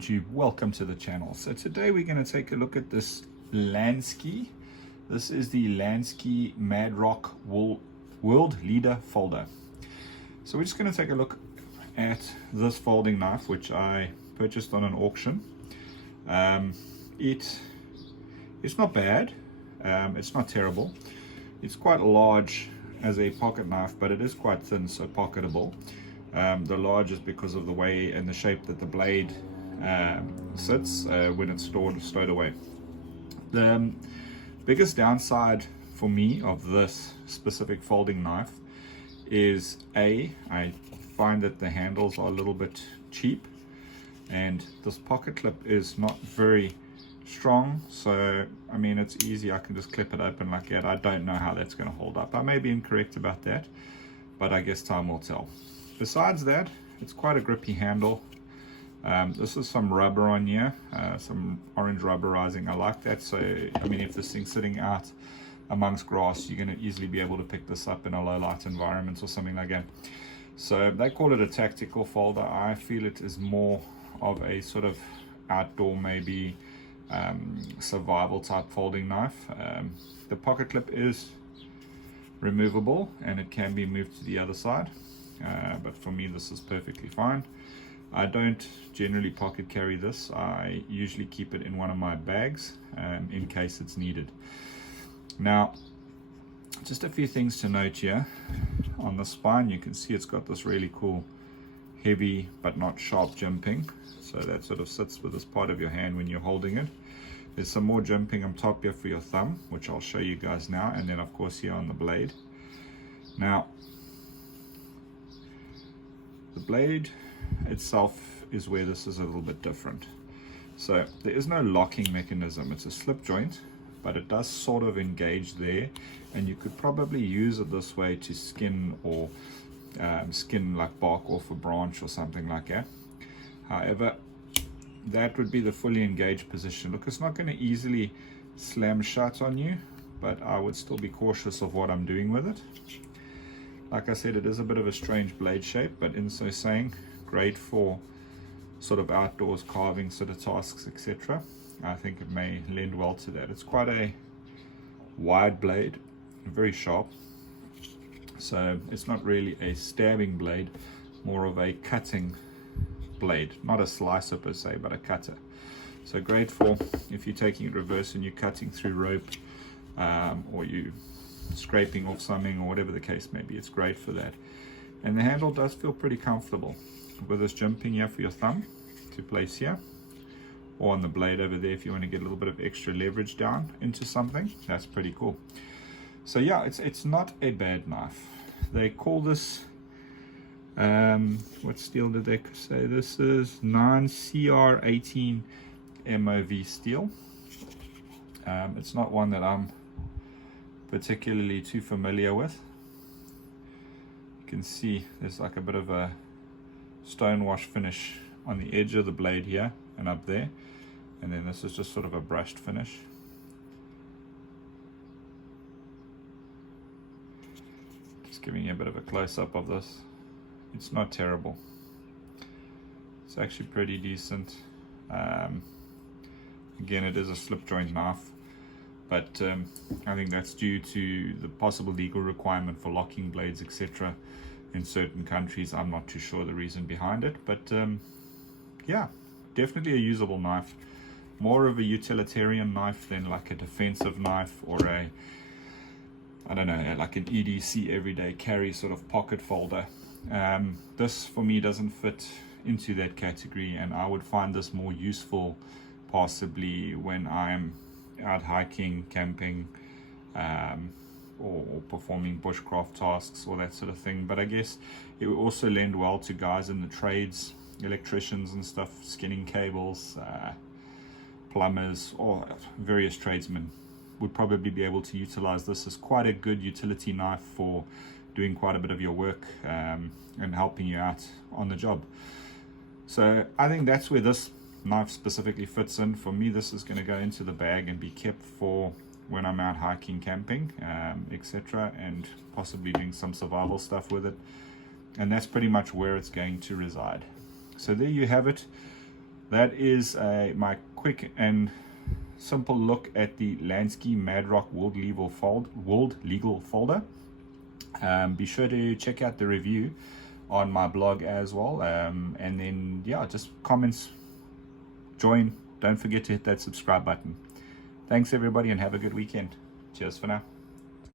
YouTube, welcome to the channel. So today we're going to take a look at this Lansky. This is the Lansky Mad Rock World Leader Folder. So we're just going to take a look at this folding knife, which I purchased on an auction. It's not bad, it's not terrible. It's quite large as a pocket knife, but it is quite thin, so pocketable. The large is because of the way and the shape that the blade sits when it's stowed away. The biggest downside for me of this specific folding knife is I find that the handles are a little bit cheap, and this pocket clip is not very strong. So I mean, it's easy, I can just clip it open like that. I don't know how that's going to hold up. I may be incorrect about that, but I guess time will tell. Besides that, it's quite a grippy handle. This is some rubber on here, some orange rubberizing. I like that. So I mean, if this thing's sitting out amongst grass, you're going to easily be able to pick this up in a low light environment or something like that. So they call it a tactical folder. I feel it is more of a sort of outdoor, maybe survival type folding knife. The pocket clip is removable and it can be moved to the other side, but for me this is perfectly fine. I don't generally pocket carry this. I usually keep it in one of my bags in case it's needed. Now, just a few things to note here. On the spine, you can see it's got this really cool heavy but not sharp jimping, so that sort of sits with this part of your hand when you're holding it. There's some more jimping on top here for your thumb, which I'll show you guys now, and then of course here on the blade. Now, the blade itself is where this is a little bit different. So there is no locking mechanism. It's a slip joint, but it does sort of engage there, and you could probably use it this way to skin or skin like bark off a branch or something like that. However, that would be the fully engaged position. Look, it's not going to easily slam shut on you, but I would still be cautious of what I'm doing with it. Like I said, it is a bit of a strange blade shape, but in so saying, great for sort of outdoors carving sort of tasks, etc. I think it may lend well to that. It's quite a wide blade, very sharp, so it's not really a stabbing blade, more of a cutting blade, not a slicer per se, but a cutter. So great for if you're taking it reverse and you're cutting through rope, or you scraping off something, or whatever the case may be. It's great for that. And the handle does feel pretty comfortable with this jimping here for your thumb to place here, or on the blade over there if you want to get a little bit of extra leverage down into something. That's pretty cool. So yeah, it's not a bad knife. They call this what steel did they say? This is 9CR18 MOV steel. It's not one that I'm particularly too familiar with. You can see there's like a bit of a stonewash finish on the edge of the blade here and up there, and then this is just sort of a brushed finish. Just giving you a bit of a close-up of this. It's not terrible. It's actually pretty decent. Again, it is a slip joint knife, but I think that's due to the possible legal requirement for locking blades, etc. in certain countries. I'm not too sure the reason behind it, but yeah, definitely a usable knife. More of a utilitarian knife than like a defensive knife or a, I don't know, like an EDC everyday carry sort of pocket folder. This for me doesn't fit into that category, and I would find this more useful possibly when I'm out hiking, camping, or performing bushcraft tasks or that sort of thing. But I guess it would also lend well to guys in the trades, electricians and stuff, skinning cables, plumbers, or various tradesmen would probably be able to utilize this as quite a good utility knife for doing quite a bit of your work and helping you out on the job. So I think that's where this knife specifically fits in. For me, this is going to go into the bag and be kept for when I'm out hiking, camping, etc., and possibly doing some survival stuff with it. And that's pretty much where it's going to reside. So there you have it. that is my quick and simple look at the Lansky Madrock World Legal Folder. Be sure to check out the review on my blog as well, and then yeah, just comments, join, don't forget to hit that subscribe button. Thanks everybody, and have a good weekend. Cheers for now.